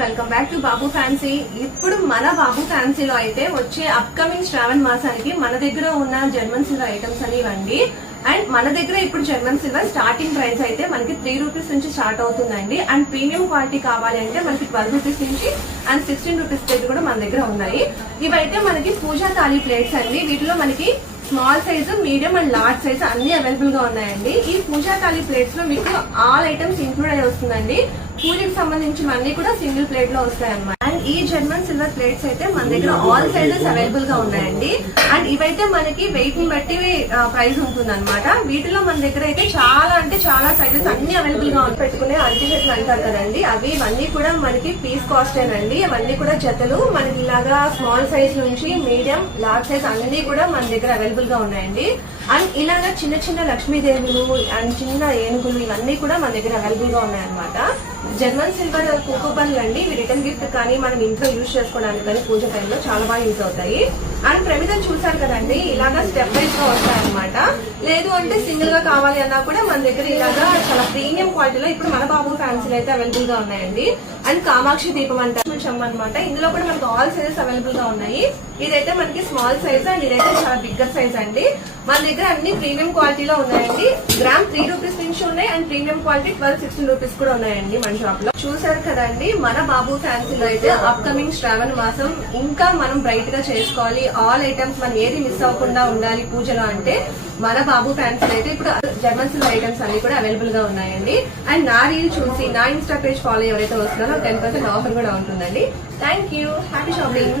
Welcome back to Babu fancy. ఇప్పుడు మన బాబు ఫ్యాన్సీలో అయితే వచ్చే అప్కమింగ్ శ్రావణ మాసానికి మన దగ్గర ఉన్న జర్మన్ సిల్వర్ ఐటమ్స్ అని ఇవ్వండి. అండ్ మన దగ్గర ఇప్పుడు జర్మన్ సిల్వర్ స్టార్టింగ్ ప్రైస్ అయితే మనకి 3 రూపీస్ నుంచి స్టార్ట్ అవుతుందండి. అండ్ ప్రీమియం క్వాలిటీ కావాలి అంటే మనకి 12 రూపీస్ నుంచి అండ్ 16 రూపీస్ దగ్గర కూడా మన దగ్గర ఉన్నాయి. ఇవైతే మనకి పూజా థాలీ ప్లేట్స్ అండి. వీటిలో మనకి small size, medium and large size అన్ని అవైలబుల్ గా ఉన్నాయండి. ఈ పూజా థాలీ ప్లేట్స్ లో మీకు ఆల్ ఐటమ్స్ ఇంక్లూడ్ అయి వస్తుందండి. పూజకి సంబంధించినవన్నీ కూడా సింగిల్ ప్లేట్ లో వస్తాయి అన్నమాట. అండ్ ఈ జర్మన్ సిల్వర్ ప్లేట్స్ అయితే మన దగ్గర ఆల్ సైజెస్ అవైలబుల్ గా ఉన్నాయండి. అండ్ ఇవైతే మనకి వెయిట్ ని బట్టి ప్రైస్ ఉంటుంది అనమాట. వీటిలో మన దగ్గర అయితే చాలా అంటే చాలా సైజెస్ అన్ని అవైలబుల్ గా పెట్టుకునే అరటి చెట్లు అంటారు కదండి, అవి ఇవన్నీ కూడా మనకి పీస్ కాస్ట్ అండి. అవన్నీ కూడా జతలు మనకి ఇలాగా స్మాల్ సైజ్ నుంచి మీడియం, లార్జ్ సైజ్ అన్ని కూడా మన దగ్గర అవైలబుల్ గా ఉన్నాయండి. అండ్ ఇలాగా చిన్న చిన్న లక్ష్మీదేవులు అండ్ చిన్న ఏనుగులు ఇవన్నీ కూడా మన దగ్గర అవైలబుల్ గా ఉన్నాయన్నమాట. జర్మన్ సిల్వర్ కోకో పనులు అండి. ఇవి రిటర్న్ గిఫ్ట్ కానీ మనం ఇంట్లో యూజ్ చేసుకోవడానికి కానీ పూజ టైంలో చాలా బాగా యూజ్ అవుతాయి. అండ్ ప్రమిదలు చూసారు కదండి, ఇలాగా స్టెప్ వైజ్ గా వస్తాయన్నమాట. లేదు అంటే సింగిల్ గా కావాలి అన్నా కూడా మన దగ్గర ఇలాగా చాలా ప్రీమియం క్వాలిటీలో ఇప్పుడు మన బాబు ఫ్యాన్సీలు అయితే అవైలబుల్ గా ఉన్నాయండి. అండ్ కామాక్షి దీపం అంటారు అనమాట. ఇందులో కూడా మనకు ఆల్ సైజెస్ అవైలబుల్ గా ఉన్నాయి. ఇదైతే మనకి స్మాల్ సైజ్ అండ్ ఇదైతే చాలా బిగ్గర్ సైజ్ అండి. మన దగ్గర అన్ని ప్రీమియం క్వాలిటీలో ఉన్నాయండి. గ్రామ్ 3 రూపీస్ నుంచి ఉన్నాయి అండ్ ప్రీమియం క్వాలిటీ 12-16 రూపీస్ కూడా ఉన్నాయండి మన షాప్ లో. చూసారు కదండి, మన బాబు ఫ్యాన్సీలో అయితే అప్కమింగ్ శ్రావణ మాసం ఇంకా మనం బ్రైట్ గా చేసుకోవాలి, ఆల్ ఐటమ్స్ మనం ఏది మిస్ అవ్వకుండా ఉండాలి పూజలో అంటే మన బాబు ఫ్యాన్సీలో అయితే ఇప్పుడు జర్మన్ సిల్వర్ ఐటమ్స్ అన్ని కూడా అవైలబుల్ గా ఉన్నాయండి. అండ్ నా రీల్ చూసి నా ఇన్స్టా పేజ్ ఫాలో ఎవరైతే వస్తున్నారో 10% ఆఫర్ కూడా ఉంటుందండి. Thank you, happy shopping.